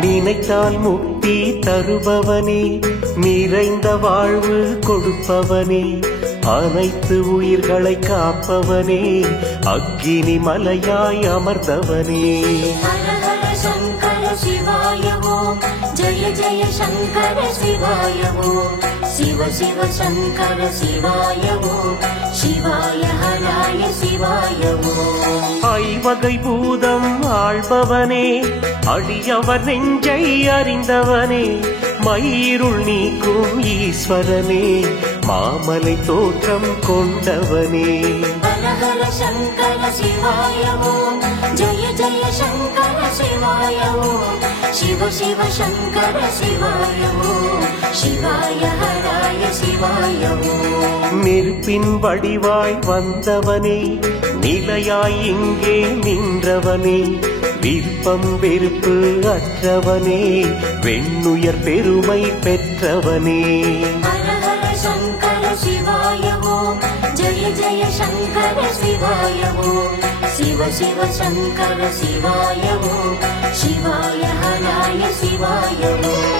நினைத்தால் முக்தி தருபவனே, நிறைந்த வாழ்வு கொடுப்பவனே, அனைத்து உயிர்களை காப்பவனே, அக்கினி மலையாய் அமர்ந்தவனே. ஹர ஹர சங்கர சிவாய ஓம், ஜெய ஜெய சங்கர சிவாய ஓம், சிவ சிவ சங்கர சிவாய ஓம், சிவாய ஹராய சிவாய ஓம். ஐவகை பூதம் ஆள்பவனே, அடியவர் நெஞ்சை அறிந்தவனே, மயிருள் நீக்கும் ஈஸ்வரனே, மாமலை தோற்றம் கொண்டவனே. ஹர ஹர சங்கர சிவாய ஓம், ஜெய ஜெய சங்கர சிவாய ஓம், சிவ சிவ சங்கர சிவாய ஓம், சிவாய ஹராய சிவாய ஓம். நெருப்பின் வடிவாய் வந்தவனே, நிலையாய் இங்கே நின்றவனே, விருப்பம் வெறுப்பு அற்றவனே, வெண்ணுயர் பெருமை பெற்றவனே. ஹர ஹர சங்கர சிவாய ஓம், ஜெய ஜெய சங்கர சிவாய ஓம், சிவ சிவ சங்கர சிவாய ஓம், சிவாய ஹராய சிவாய ஓம்.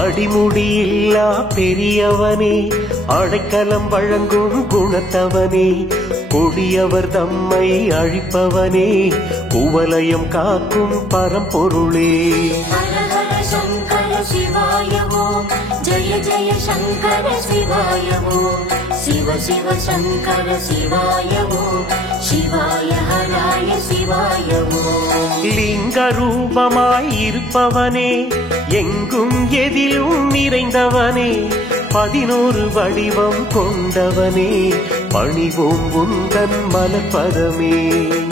அடிமுடியில்லா பெரியவனே, அடைக்கலம் வழங்கும் குணத்தவனே, கொடியவர் தம்மை அழிப்பவனே, குவலயம் காக்கும் பரம்பொருளே. ஹர ஹர சங்கர சிவாய ஓம், ஜெய ஜெய சங்கர சிவாய ஓம், சிவ சிவ சங்கர சிவாய ஓம், சிவாய ஹராய சிவாய ஓம். லிங்க ரூபமாய் இருப்பவனே, எங்கும் எதிலும் நிறைந்தவனே, 11 வடிவம் கொண்டவனே, பணிவோம் உந்தன் மலர்பதமே.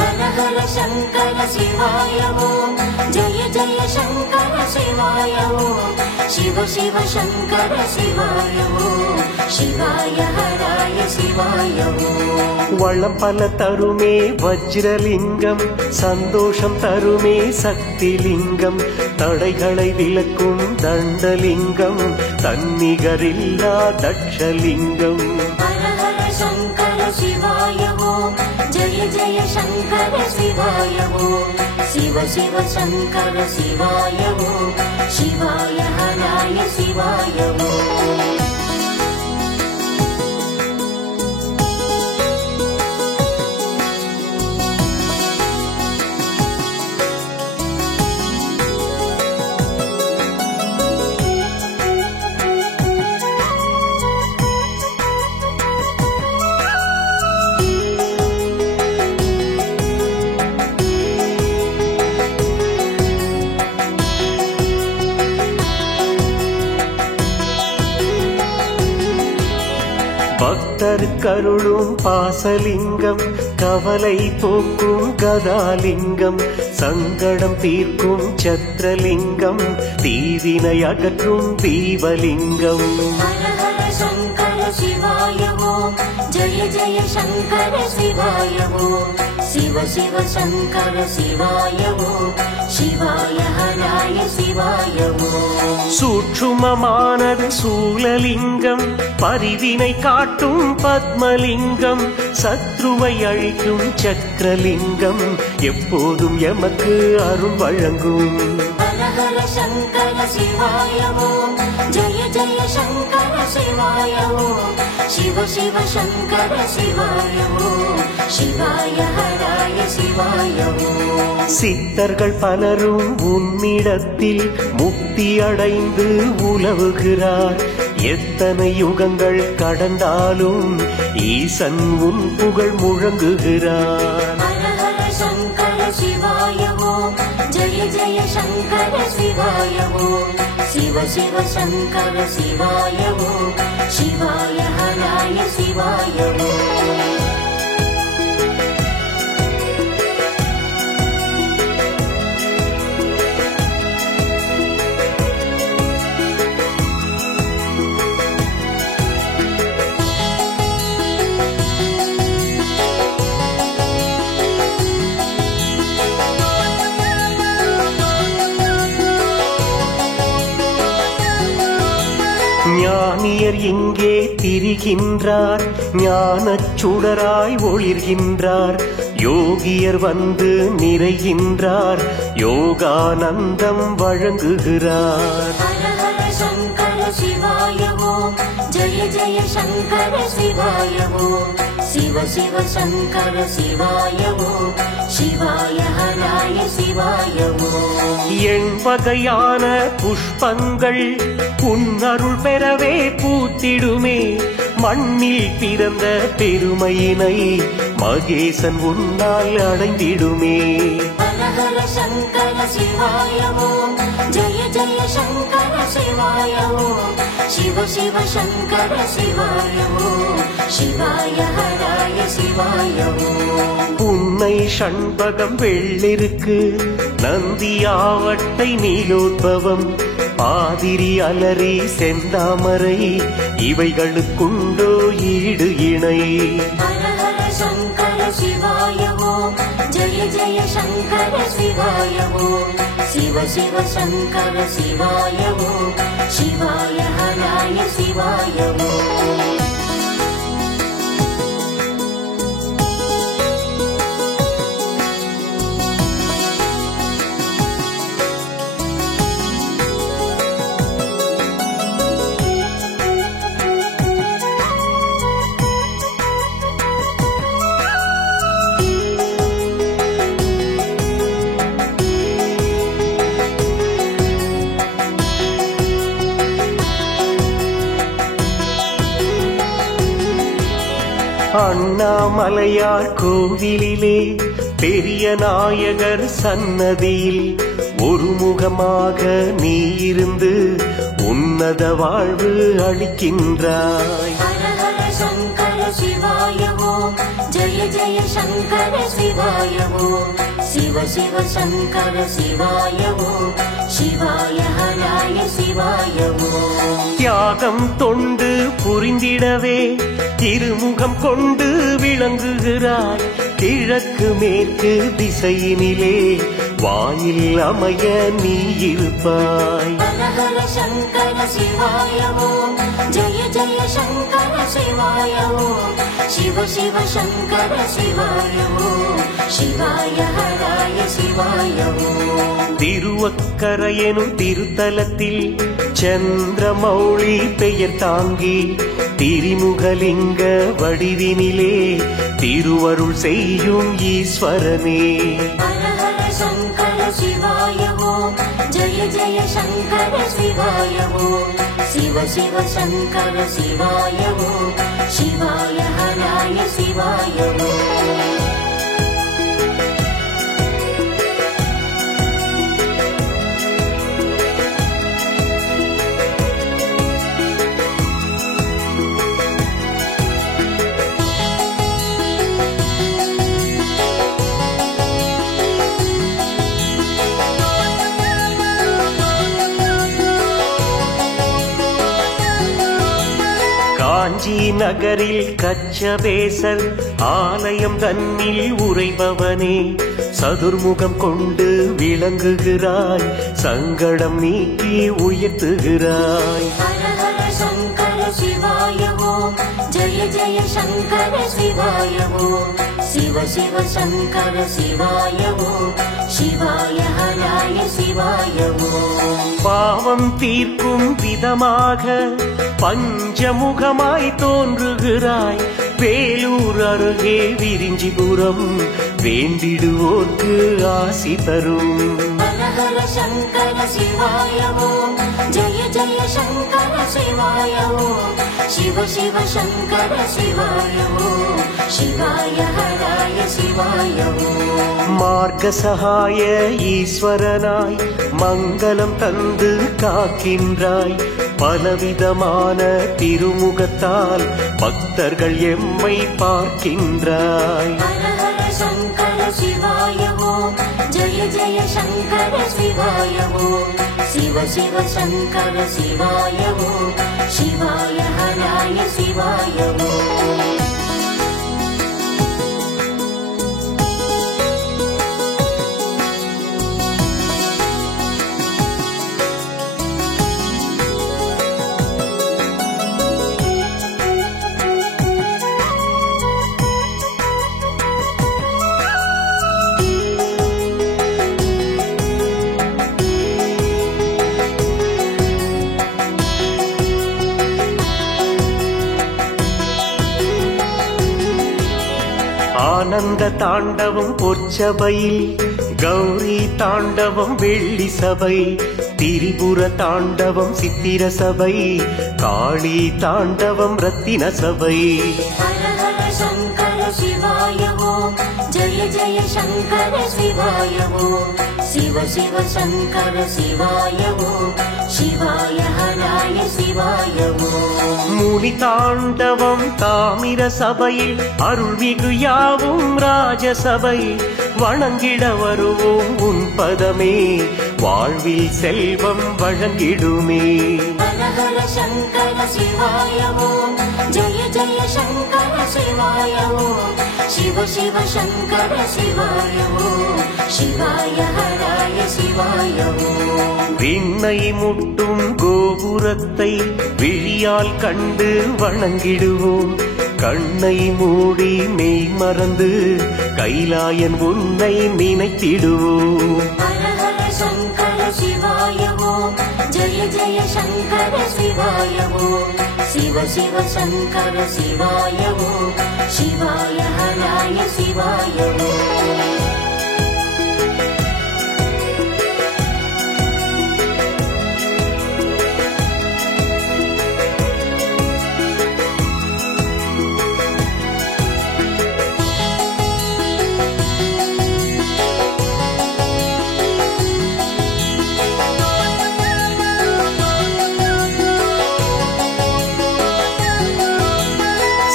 ஹர ஹர சங்கர சிவாய ஓம், ஜெய ஜெய சங்கர சிவாய ஓம், சிவ சிவ சங்கர சிவாய ஓம், சிவாய ஹராய சிவாய ஓம். வளம் பல தருமே வஜ்ரலிங்கம், சந்தோஷம் தருமே சக்திலிங்கம், தடைகளை விலக்கும் தண்டலிங்கம், தன்னிகரில்லா தட்சலிங்கம். ஹர ஹர சங்கர சிவாய ஓம், ஜெய ஜெய சங்கர சிவாய ஓம், சிவ சிவ சங்கர சிவாய ஓம், சிவாய ஹராய சிவாய ஓம். பக்தருக்கருளும் பாசலிங்கம், கவலை போக்கும் கதாலிங்கம், சங்கடம் தீர்க்கும் சத்ரலிங்கம், தீவினை அகற்றும் தீவலிங்கம். ஹர ஹர சங்கர சிவாய ஓம், ஜெய ஜெய சங்கர சிவாய ஓம், சிவ சிவ சங்கர சிவாய ஓம், சிவாய ஹராய சிவாய ஓம். சூட்சுமமானது சூலலிங்கம், பரிவினை காட்டும் பத்மலிங்கம், சத்ருவை அழிக்கும் சக்கரலிங்கம், எப்போதும் எமக்கு அருள் வழங்கும். ஹர ஹர சங்கர சிவாய ஓம், ஜெய ஜெய சங்கர சிவாய ஓம், சிவ சிவ சங்கர சிவாய ஓம், சிவாய ஹராய சிவாய ஓம். சித்தர்கள் பலரும் உன்னிடத்தில் முக்தி அடைந்து உலவுகிறார், எத்தனை யுகங்கள் கடந்தாலும் ஈசன் உன் புகழ் முழங்குகிறார். ஹர ஹர சங்கர சிவாய ஓம், ஜெய ஜெய சங்கர சிவாய ஓம், சிவ சிவ சங்கர சிவாய ஓம், சிவாய ஹராய சிவாய ஓம். ஞானியர் இங்கே திரிகின்றார், ஞானச் சுடராய் ஒளிர்கின்றார். யோகியர் வந்து நிறைகின்றார், யோகானந்தம் வழங்குகிறார். ஹர ஹர சங்கர சிவாய ஓம், ஜெய ஜெய சங்கர சிவாய ஓம், சிவ சிவ சங்கர சிவாய ஓம், சிவாய ஹராய சிவாய ஓம். எண்வகையான புஷ்பங்கள் உன்னருள் பெறவே பூத்திடுமே. மண்ணில் பிறந்த பெருமையினை மகேசன் உன்னால் அடைந்திடுமே. ஹர ஹர சங்கர சிவாய ஓம், ஜெய ஜெய சங்கர சிவாய ஓம், சிவ சிவ சங்கர சிவாய ஓம், சிவாய ஹராய சிவாய ஓம். புன்னை சண்பகம் வெள்ளிருக்கு, நந்தியாவட்டை நீலோத்பவம், பாதிரி அலரி செந்தாமரை, இவைகளுக்குண்டோ ஈடு இணை. ஹர ஹர சங்கர சிவாய ஓம், ஜெய ஜெய சங்கர சிவாய ஓம், சிவ சிவ சங்கர சிவாய ஓம், சிவாய ஹராய சிவாய ஓம். அண்ணாமலையார் கோவிலிலே பெரிய நாயகர் சன்னதியில் ஒரு முகமாக நீ இருந்து உன்னத வாழ்வு அளிக்கின்றாய். ஹர ஹர சங்கர சிவாய ஓம், ஜெய ஜெய சங்கர சிவாய ஓம், சிவ சிவ சங்கர சிவாய ஓம், சிவாய ஹராய சிவாய ஓம். தியாகம் தொண்டு புரிந்திடவே திருமுகம் கொண்டு விளங்குகிறாய். கிழக்கு மேற்கு திசையினிலே வாயில் அமைய நீ இருப்பாய். ஹர ஹர சங்கர சிவாய ஓம், ஜெய ஜெய சங்கர சிவாய ஓம், சிவ சிவ சங்கர சிவாய ஓம், சிவாய ஹராய சிவாய ஓம். திருவக்கரையெனும் திருத்தலத்தில் சந்திரமௌழி பெயர் தாங்கி திரிமுகலிங்க வடிவினிலே திருவருள் செய்யும் ஈஸ்வரனே. ஹர ஹர சங்கர சிவாய ஓம், ஜெய ஜெய சங்கர சிவாய ஓம், சிவ சிவ சங்கர சிவாய ஓம், சிவாய ஹராய சிவாய ஓம். காஞ்சி நகரில் கச்சபேசர் ஆலயம் தன்னில் உறைபவனே, சதுர்முகம் கொண்டு விளங்குகிறாய், சங்கடம் நீக்கி உயர்த்துகிறாய். ஹர ஹர சங்கர சிவாய ஓம், ஜெய ஜெய சங்கர சிவாய ஓம், சிவ சிவ சங்கர சிவாய ஓம், சிவாய ஹராய சிவாய ஓம். பாவம் தீர்க்கும் விதமாக பஞ்சமுகமாய் தோன்றுகிறாய். வேலூர் அருகே விரிஞ்சிபுரம் வேண்டிடுவோர்க்கு ஆசி தரும். ஹர ஹர சங்கர சிவாய ஓம், ஜெய ஜெய சங்கர சிவாய ஓம், சிவ சிவ சங்கர சிவாய ஓம், சிவாய ஹராய சிவாய ஓம். மார்க்க சகாய ஈஸ்வரனாய் மங்களம் தந்து காக்கின்றாய். பலவிதமான திருமுகத்தால் பக்தர்கள் எம்மை பார்க்கின்றாய். ஹர ஹர சங்கர சிவாய ஓம், ஜெய ஜெய சங்கர சிவாய ஓம், சிவ சிவ சங்கர சிவாய ஓம், சிவாய ஹராய சிவாய ஓம். ஆனந்த தாண்டவம் பொற்சபையில், கௌரி தாண்டவம் வெள்ளி சபை, திரிபுர தாண்டவம் சித்திர சபை, காளி தாண்டவம் ரத்தின சபை. ஹர ஹர சங்கர சிவாய ஓம், ஜெய ஜெய சங்கர சிவாய ஓம், சிவ சிவ சங்கர சிவாய ஓம், சிவாய ஹராய சிவாய ஓம். முனி தாண்டவம் தாமிர சபையில், அருள்மிகு யாவும் ராஜசபை, வணங்கிட வருவோம் உன் பதமே, வாழ்வில் செல்வம் வழங்கிடுமே. ஹர ஹர சங்கர சிவாய ஓம், ஜெய ஜெய சங்கர சிவாய ஓம், சிவ சிவ சங்கர சிவாய ஓம், சிவாய ஹராய சிவாய ஓம். விண்ணை முட்டும் கோபுரத்தை விழியால் கண்டு வணங்கிடுவோம், கண்ணை மூடி மெய் மறந்து கைலாயன் உன்னை நினைத்திடுவோம். ஹர ஹர சங்கர சிவாய ஓம், ஜெய ஜெய சங்கர சிவாய ஓம், சிவ சிவ சங்கர சிவாய ஓம், சிவாய ஹராய சிவாய ஓம்.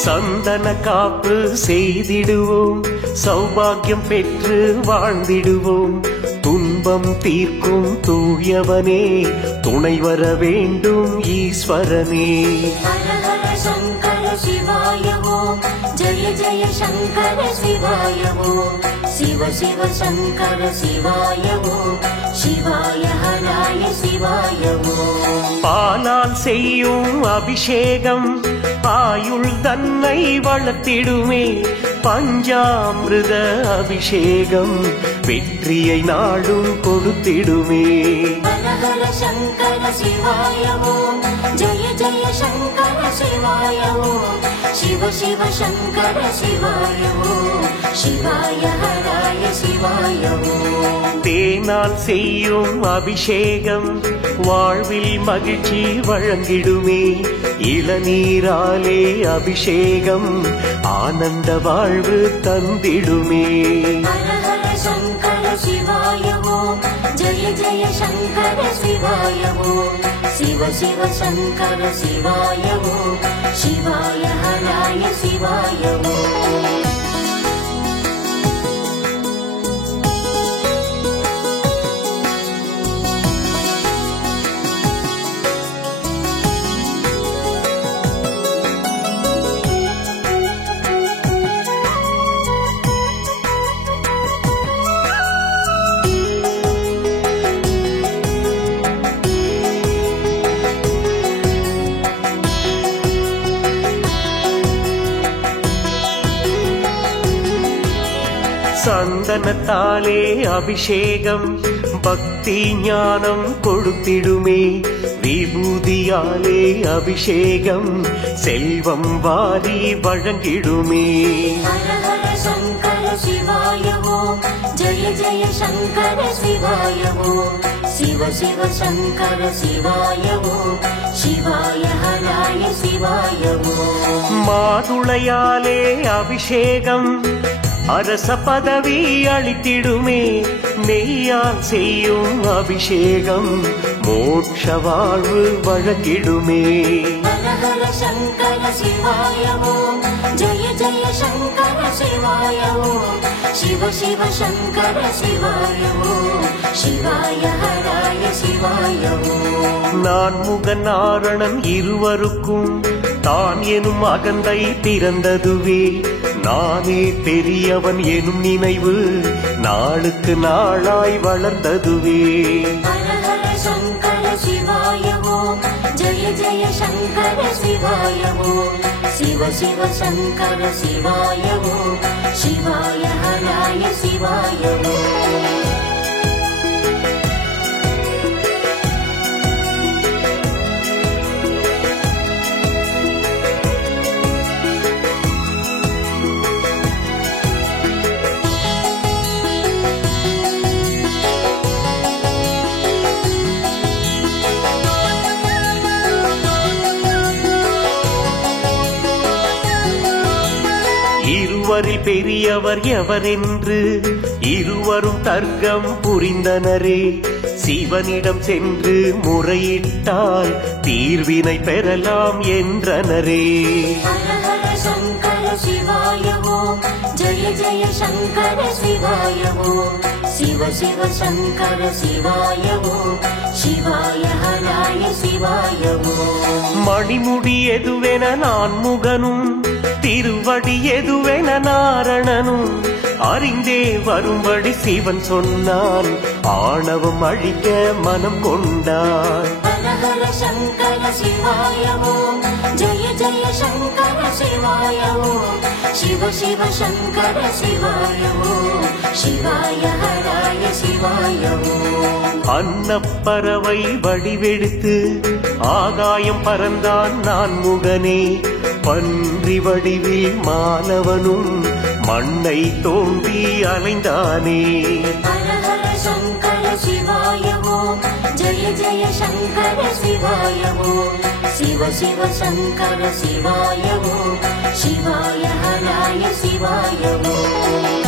சந்தன காப்பு செய்திடுவோம், சௌபாகியம் பெற்று வாழ்ந்திடுவோம், துன்பம் தீர்க்கும் தூயவனே, துணை வர வேண்டும் ஈஸ்வரனே. ஹர ஹர சங்கர சிவாய ஓம், ஜெய ஜெய சங்கர சிவாய ஓம், சிவ சிவ சங்கர சிவாய ஓம், சிவாய ஹராய சிவாய ஓம். பாலால் செய்யும் அபிஷேகம் ஆயுள் தன்னை வளர்த்திடுமே, பஞ்சாமிருத அபிஷேகம் வெற்றியை நாடும் கொடுத்திடுமே. ஹர ஹர சங்கர சிவாய ஓம், ஜெய ஜெய சங்கர சிவாய ஓம், சிவ சிவ சங்கர சிவாய ஓம், சிவாய ஹராய சிவாய ஓம். தேனால் செய்யும் அபிஷேகம் வாழ்வில் மகிழ்ச்சி வழங்கிடுமே, இளநீராலே அபிஷேகம் ஆனந்த வாழ்வு தந்திடுமே. ஹர ஹர சங்கர சிவாய ஓம், ஜெய ஜெய சங்கர சிவாய ஓம், சிவ சிவ சங்கர சிவாய ஓம், சிவாய ஹராய சிவாய ஓம். சந்தனத்தாலே அபிஷேகம் பக்தி ஞானம் கொடுத்திடுமே, விபூதியாலே அபிஷேகம் செல்வம் வாரி வழங்கிடுமே. ஹர ஹர சங்கர சிவாய ஓம், ஜெய ஜெய சங்கர சிவாய ஓம், சிவ சிவ சங்கர சிவாய ஓம், சிவாய ஹராய சிவாய ஓம். மாதுளையாலே அபிஷேகம் அரச பதவி அளித்திடுமே, நெய்யால் செய்யும் அபிஷேகம் மோட்ச வாழ்வு வழங்கிடுமே. ஹர ஹர சங்கர சிவாய ஓம், ஜெய ஜெய சங்கர சிவாய ஓம், சிவ சிவ சங்கர சிவாய ஓம், சிவாய ஹராய சிவாய ஓம். நான் முகன் நாரணன் இருவருக்கும் தான் எனும் அகந்தை திறந்ததுவே, நானே பெரியவன் எனும் நினைவு நாளுக்கு நாளாய் வளர்ந்ததுவே. ஹர ஹர சங்கர சிவாய ஓம், ஜெய ஜெய சங்கர சிவாய ஓம், சிவ சிவ சங்கர சிவாய ஓம், சிவாய ஹராய சிவாய ஓம். இருவரில் பெரியவர் எவரென்று இருவரும் தர்க்கம் புரிந்தனரே. சிவனிடம் சென்று முறையிட்டால் தீர்வினை பெறலாம் என்றனரே. ஹர ஹர சங்கர சிவாய ஓம், ஜெய ஜெய சங்கர சிவாய ஓம், சிவ சிவ சங்கர சிவாய ஓம், சிவாய ஹராய சிவாய ஓம். மணிமுடி எதுவென நான் முகனும், திருவடி எதுவென நாரணனும் அறிந்தே வரும்படி சிவன் சொன்னான். ஆணவம் அழிக்க மனம் கொண்டான். ஹர ஹர சங்கர சிவாய ஓம், ஜெய ஜெய சங்கர சிவாய ஓம், சிவ சிவ சங்கர சிவாய ஓம், சிவாய ஹராய சிவாய ஓம். அன்னப்பறவை வடிவெடுத்து ஆகாயம் பறந்தான் நான் முகனே. பன்றி வடிவில் மாலவனும் மண்ணை தோண்டி அலைந்தானே. ஹர ஹர சங்கர சிவாய ஓம், ஜெய ஜெய சங்கர சிவாய ஓம், சிவ சிவ சங்கர சிவாய ஓம், சிவாய ஹராய சிவாய ஓம்.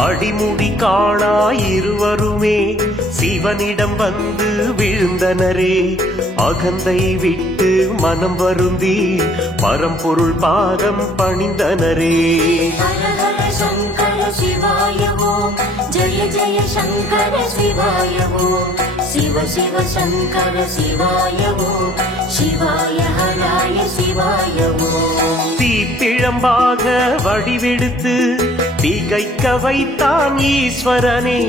அடிமுடி காணா இருவருமே சிவனிடம் வந்து விழுந்தனரே. அகந்தை விட்டு மனம் வருந்தி பரம்பொருள் பாதம் பணிந்தனரே. ஹர ஹர சங்கர சிவாய ஓம், ஜெய ஜெய சங்கர சிவாய ஓம், சிவ சிவ சங்கர சிவாய ஓம், சிவாய ஹராய சிவாய ஓம். தீப்பிழம்பாக வடிவெடுத்து திகைக்க வைத்தான் ஈஸ்வரனே.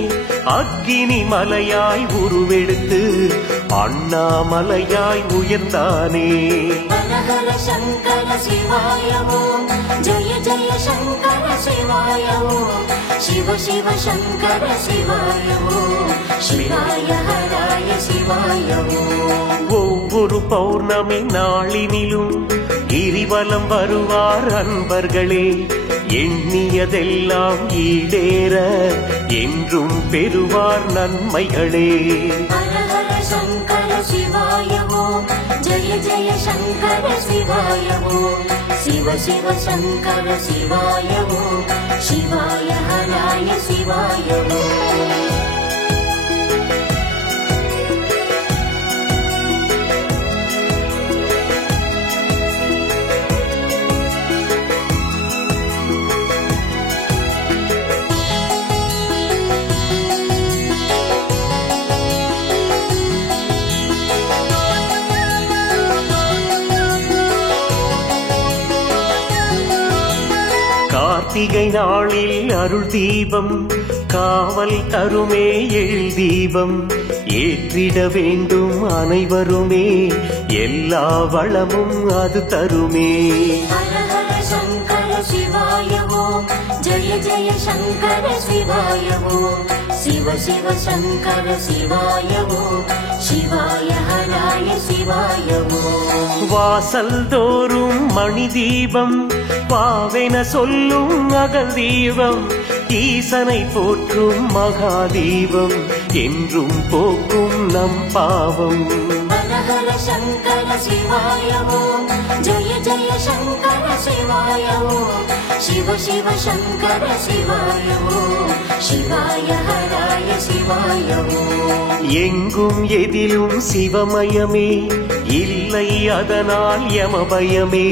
அக்கினி மலையாய் உருவெடுத்து அண்ணாமலையாய் உயர்ந்தானே. ஹர ஹர சங்கர சிவாய ஓம், ஜெய ஜெய சங்கர சிவாய ஓம், சிவ சிவ சங்கர சிவாய ஓம், சிவாய ஹராய சிவாய ஓம். ஒவ்வொரு பௌர்ணமி நாளினிலும் கிரிவலம் வருவார் அன்பர்களே. எண்ணியதெல்லாம் ஈடேற என்றும் பெறுவார் நன்மைகளே. ஹர ஹர சங்கர சிவாய ஓம், ஜெய ஜெய சங்கர சிவாய ஓம், சிவ சிவ சங்கர சிவாய ஓம், சிவாய ஹராய சிவாய ஓம். கார்த்திகை நாளில் அருள் தீபம் காவல் தருமே எழில் தீபம். ஏற்றிட வேண்டும் அனைவருமே, எல்லா வளமும் அது தருமே. ஹர ஹர சங்கர சிவாய ஓம், ஜெய ஜெய சங்கர சிவாய ஓம், சிவ சிவ சங்கர சிவாய ஓம், சிவாய ஹராய சிவாய ஓம். வாசல் தோறும் மணி தீபம் பாவென சொல்லும் அகல் தீபம். ஈசனை போற்றும் மகாதீபம் என்றும் போக்கும் நம் பாவம். ஹர ஹர சங்கர சிவாய ஓம், ஜெய ஜெய சங்கர சிவாய ஓம், சிவ சிவ சங்கர சிவாய ஓம், சிவாய ஹராய சிவாய ஓம். எங்கும் எதிலும் சிவமயமே, இல்லை அதனால் யமபயமே.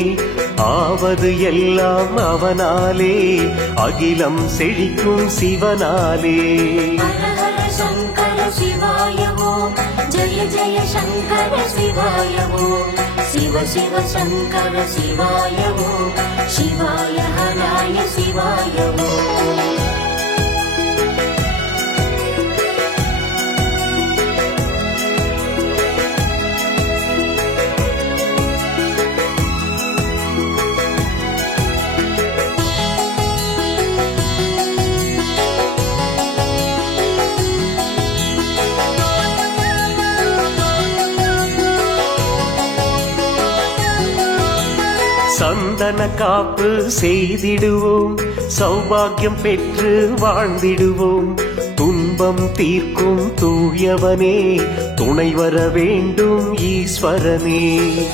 ஆவது எல்லாம் அவனாலே, அகிலம் செழிக்கும் சிவனாலே. ஹர ஹர சங்கர சிவாய ஓம், ஜெய ஜெய சங்கர சிவாய ஓம், சிவ சிவ சங்கர சிவாய ஓம், சிவாய ஹராய சிவாய ஓம். சந்தன காப்பு செய்திடுவோம், சௌபாகியம் பெற்று வாழ்ந்திடுவோம். துன்பம் தீர்க்கும் தூயவனே, துணை வர வேண்டும் ஈஸ்வரனே.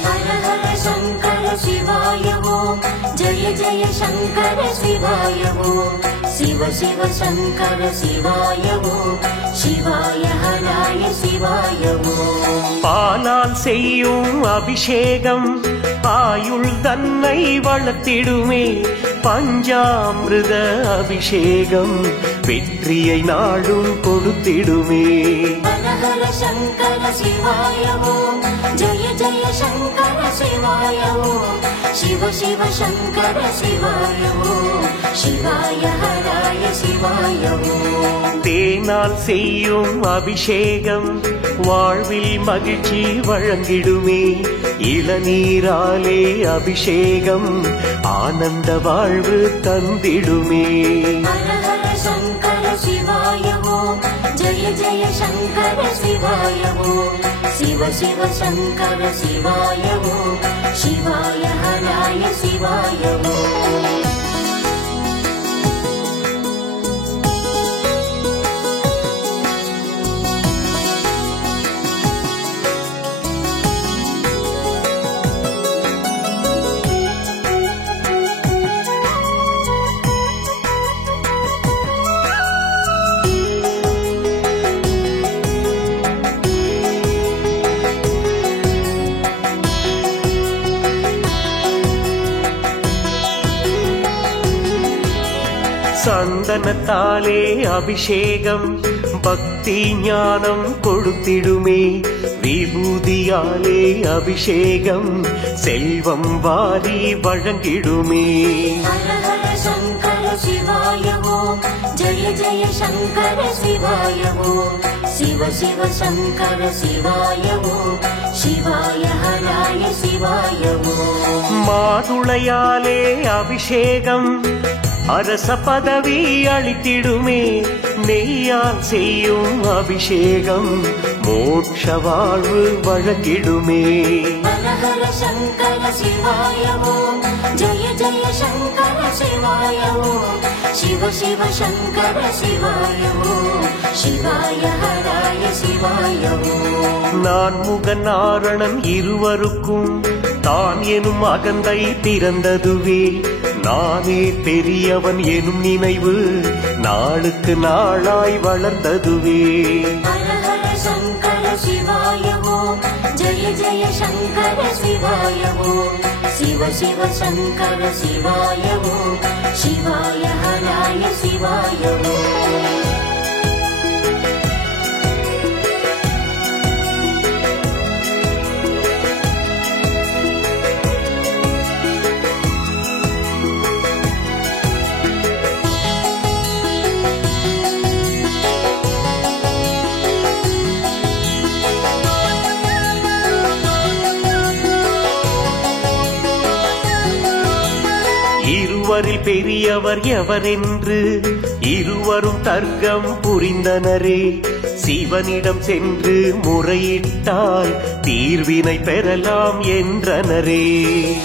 ஹர ஹர சங்கர சிவாய ஓம், ஜெய ஜெய சங்கர சிவாய ஓம், சிவ சிவ சங்கர சிவாய ஓம், சிவாய ஹராய சிவாய ஓம். பாலால் செய்யும் அபிஷேகம் ஆயுள் தன்னை வளர்த்திடுமே. பஞ்சாமிருத அபிஷேகம் வெற்றியை நாடும் கொடுத்திடுமே. ஹர ஹர சங்கர சிவாய ஓம், ஜெய ஜெய சங்கர சிவாய ஓம், சிவ சிவ சங்கர சிவாய ஓம், சிவாய ஹராய சிவாய ஓம். தேனால் செய்யும் அபிஷேகம் வாழ்வில் மகிழ்ச்சி வழங்கிடுமே. இளநீராலே அபிஷேகம் ஆனந்த வாழ்வு தந்திடுமே. ஹர ஹர சங்கர சிவாய ஓம், ஜெய ஜெய சங்கர சிவாய ஓம், சிவ சிவ சங்கர சிவாய ஓம், சிவாய ஹராய சிவாய ஓம். சந்தனத்தாலே அபிஷேகம் பக்தி ஞானம் கொடுத்திடுமே. விபூதியாலே அபிஷேகம் செல்வம் வாரி வழங்கிடுமே. ஹர ஹர சங்கர சிவாய ஓம், ஜெய ஜெய சங்கர சிவாய ஓம், சிவ சிவ சங்கர சிவாய ஓம், சிவாய ஹராய சிவாய ஓம். மாதுளையாலே அபிஷேகம் அரச பதவி அளித்திடுமே. நெய்யால் செய்யும் அபிஷேகம் மோட்ச வாழ்வு வழங்கிடுமே. ஹர ஹர சங்கர சிவாய ஓம், ஜெய ஜெய சங்கர சிவாய ஓம், சிவ சிவ சங்கர சிவாய ஓம், சிவாய ஹராய சிவாய ஓம். நான் முகன் நாரணன் இருவருக்கும் தான் எனும் அகந்தை திறந்ததுவே. நானே பெரியவன் எனும் நினைவு நாளுக்கு நாளாய் வளர்ந்ததுவே. ஹர ஹர சங்கர சிவாய ஓம், ஜெய ஜெய சங்கர சிவாய ஓம், சிவ சிவ சங்கர சிவாய ஓம், சிவாய ஹராய சிவாய ஓம். இருவரில் பெரியவர் எவரென்று இருவரும் தர்க்கம் புரிந்தனரே. சிவனிடம் சென்று முறையிட்டால் தீர்வினை பெறலாம் என்றனரே.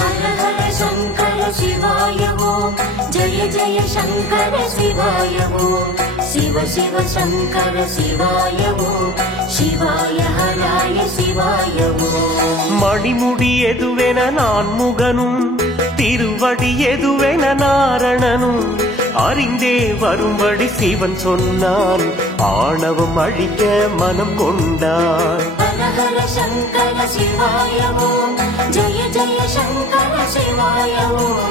ஹர ஹர சங்கர சிவாய ஓம், ஜெய ஜெய சங்கர சிவாய ஓம், சிவ சிவ சங்கர சிவாய ஓம், சிவாய ஹராய சிவாய ஓம். மணிமுடி எதுவென நான் முகனும், திருவடி எதுவென நாரணனும் அறிந்தே வரும்படி சிவன் சொன்னான். ஆணவம் அழிக்க மனம் கொண்டான். ஹர ஹர சங்கர சிவாய ஓம், ஜெய ஜெய சங்கர சிவாய ஓம்,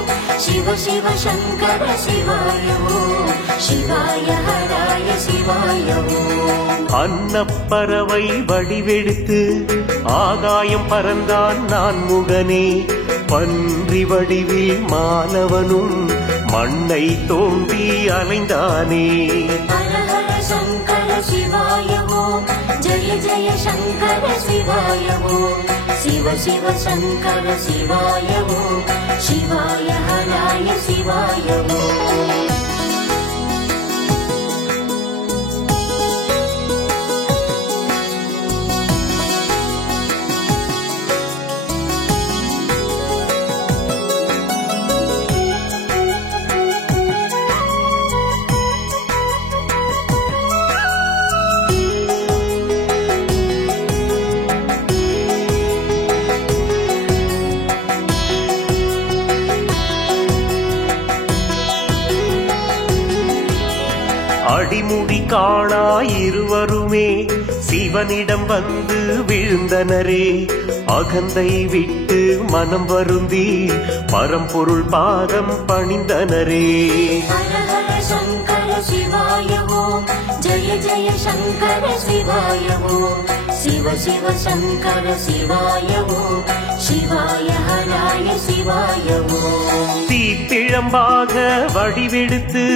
சிவ சிவ சங்கர சிவாய ஓம், சிவாய ஹராய சிவாய ஓம். அன்னப்பறவை வடிவெடுத்து ஆகாயம் பறந்தான் நான் முகனே. பன்றி வடிவில் மாலவனும் மண்ணை தோண்டி அலைந்தானே. ஹர ஹர சங்கர சிவாய ஓம், ஜெய ஜெய சங்கர சிவாய ஓம், சிவ சிவ சங்கர சிவாய ஓம், சிவாய ஹராய சிவாய ஓம். அடிமுடி காணா இருவருமே சிவனிடம் வந்து விழுந்தனரே. அகந்தை விட்டு மனம் வருந்தி பரம்பொருள் பாதம் பணிந்தனரே. ஹர ஹர சங்கர சிவாய ஓம், ஜெய ஜெய சங்கர சிவாய ஓம், சிவ சிவ சங்கர சிவாய ஓம், சிவாய ஹராய சிவாய ஓம். தீப்பிழம்பாக வடிவெடுத்து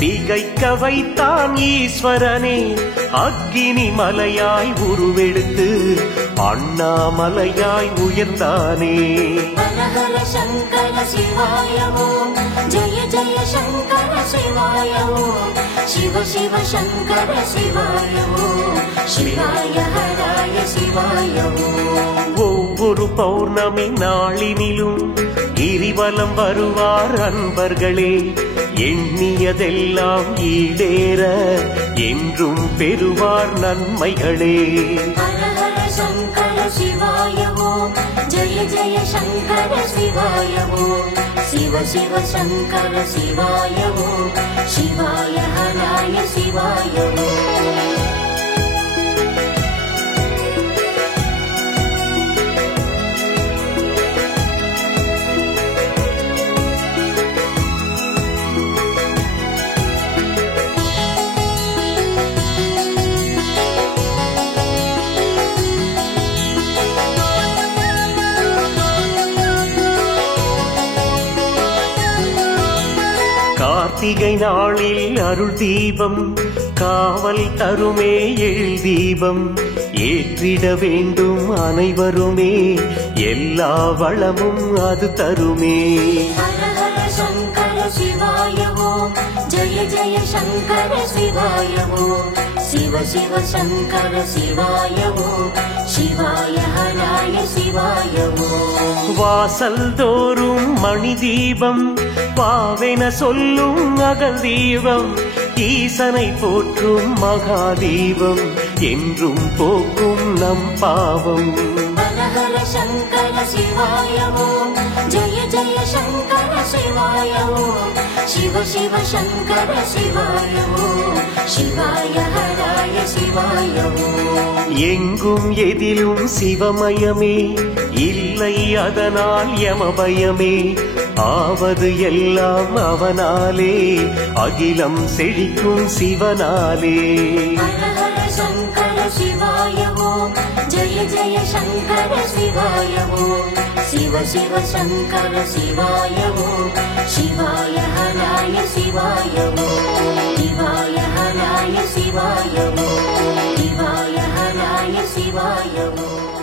திகைக்க வைத்தான் ஈஸ்வரனே. அக்கினி மலையாய் உருவெடுத்து அண்ணாமலையாய் உயர்ந்தானே. ஹர ஹர சங்கர சிவாய ஓம், ஜெய ஜெய சங்கர சிவாய ஓம், சிவ சிவ சங்கர சிவாய ஓம், சிவாய ஹராய சிவாய ஓம். ஒவ்வொரு பௌர்ணமி நாளினிலும் கிரிவலம் வருவார் அன்பர்களே. எண்ணியதெல்லாம் ஈடேற என்றும் பெறுவார் நன்மைகளே. ஹர ஹர சங்கர சிவாய ஓம், ஜெய ஜெய சங்கர சிவாய ஓம், சிவ சிவ சங்கர சிவாய ஓம், சிவாய ஹராய சிவாய ஓம். கார்த்திகை நாளில் அருள் தீபம் காவல் தருமே எழில் தீபம். ஏற்றிட வேண்டும் அனைவருமே, எல்லா வளமும் அது தருமே. ஹர ஹர சங்கர சிவாய ஓம், ஜெய ஜெய சங்கர சிவாய ஓம், சிவ சிவ சங்கர சிவாய ஓம், சிவாய ஹராய சிவாய ஓம். வாசல் தோறும் மணி தீபம் பாவென சொல்லும் அகல் தீபம். ஈசனை போற்றும் மகாதீபம் என்றும் போக்கும் நம் பாவம். ஹர ஹர சங்கர சிவாய ஓம், ஜெய ஜெய சங்கர சிவாய ஓம், சிவ சிவ சங்கர சிவாய ஓம், சிவாய ஹராய சிவாய ஓம். எங்கும் எதிலும் சிவமயமே, இல்லை அதனால் யமபயமே. ஆவது எல்லாம் அவனாலே, அகிலம் செழிக்கும் சிவனாலே. ஹர ஹர சங்கர சிவாய ஓம், ஜெய ஜெய சங்கர சிவாய ஓம், சிவ சிவ சங்கர சிவாய ஓம், சிவாய ஹராய சிவாய ஓம், சிவாய ஹராய சிவாய ஓம், சிவாய ஹராய சிவாய ஓம்.